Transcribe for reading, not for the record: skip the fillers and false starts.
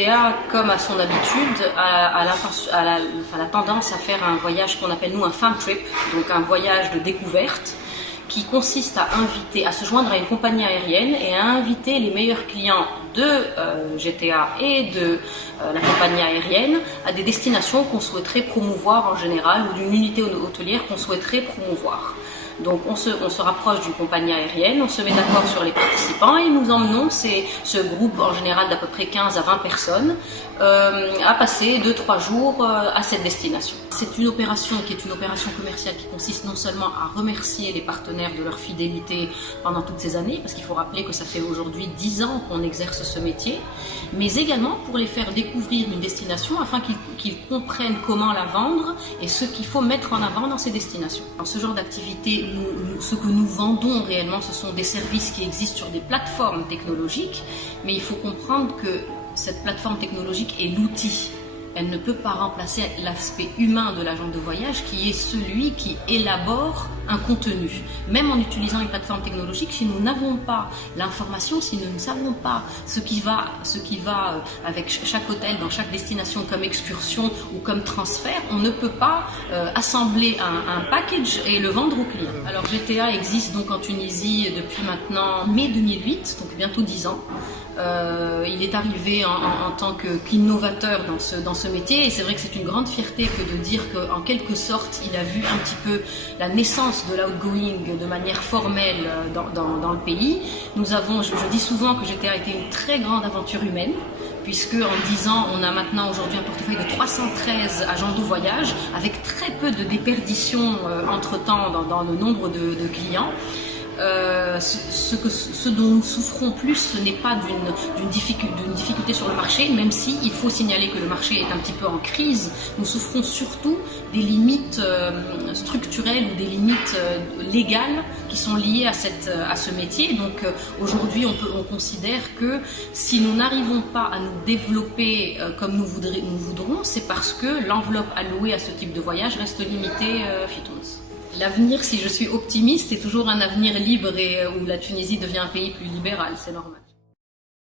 GTA, comme à son habitude, a la tendance à faire un voyage qu'on appelle nous un fun trip, donc un voyage de découverte, qui consiste à se joindre à une compagnie aérienne et à inviter les meilleurs clients de GTA et de la compagnie aérienne à des destinations qu'on souhaiterait promouvoir en général ou d'une unité hôtelière qu'on souhaiterait promouvoir. Donc on se rapproche d'une compagnie aérienne, on se met d'accord sur les participants et nous emmenons ce groupe en général d'à peu près 15 à 20 personnes à passer 2-3 jours à cette destination. C'est une opération qui est une opération commerciale qui consiste non seulement à remercier les partenaires de leur fidélité pendant toutes ces années, parce qu'il faut rappeler que ça fait aujourd'hui 10 ans qu'on exerce ce métier, mais également pour les faire découvrir une destination afin qu'ils comprennent comment la vendre et ce qu'il faut mettre en avant dans ces destinations. Dans ce genre d'activité, ce que nous vendons réellement, ce sont des services qui existent sur des plateformes technologiques, mais il faut comprendre que cette plateforme technologique est l'outil. Elle ne peut pas remplacer l'aspect humain de l'agent de voyage qui est celui qui élabore un contenu. Même en utilisant une plateforme technologique, si nous n'avons pas l'information, si nous ne savons pas ce qui va avec chaque hôtel dans chaque destination comme excursion ou comme transfert, on ne peut pas assembler un package et le vendre au client. Alors GTA existe donc en Tunisie depuis maintenant mai 2008, donc bientôt 10 ans. Il est arrivé en tant qu'innovateur dans ce métier et c'est vrai que c'est une grande fierté que de dire qu'en quelque sorte il a vu un petit peu la naissance de l'outgoing de manière formelle dans le pays. Je dis souvent que GTA a été une très grande aventure humaine, puisque en 10 ans, on a maintenant aujourd'hui un portefeuille de 313 agents de voyage, avec très peu de déperditions entre-temps dans le nombre de clients. Ce dont nous souffrons plus, ce n'est pas d'une difficulté sur le marché, même si il faut signaler que le marché est un petit peu en crise. Nous souffrons surtout des limites structurelles ou des limites légales qui sont liées à ce métier. Donc aujourd'hui, on considère que si nous n'arrivons pas à nous développer comme nous voudrons, c'est parce que l'enveloppe allouée à ce type de voyage reste limitée, Fitoons. L'avenir, si je suis optimiste, c'est toujours un avenir libre et où la Tunisie devient un pays plus libéral, c'est normal.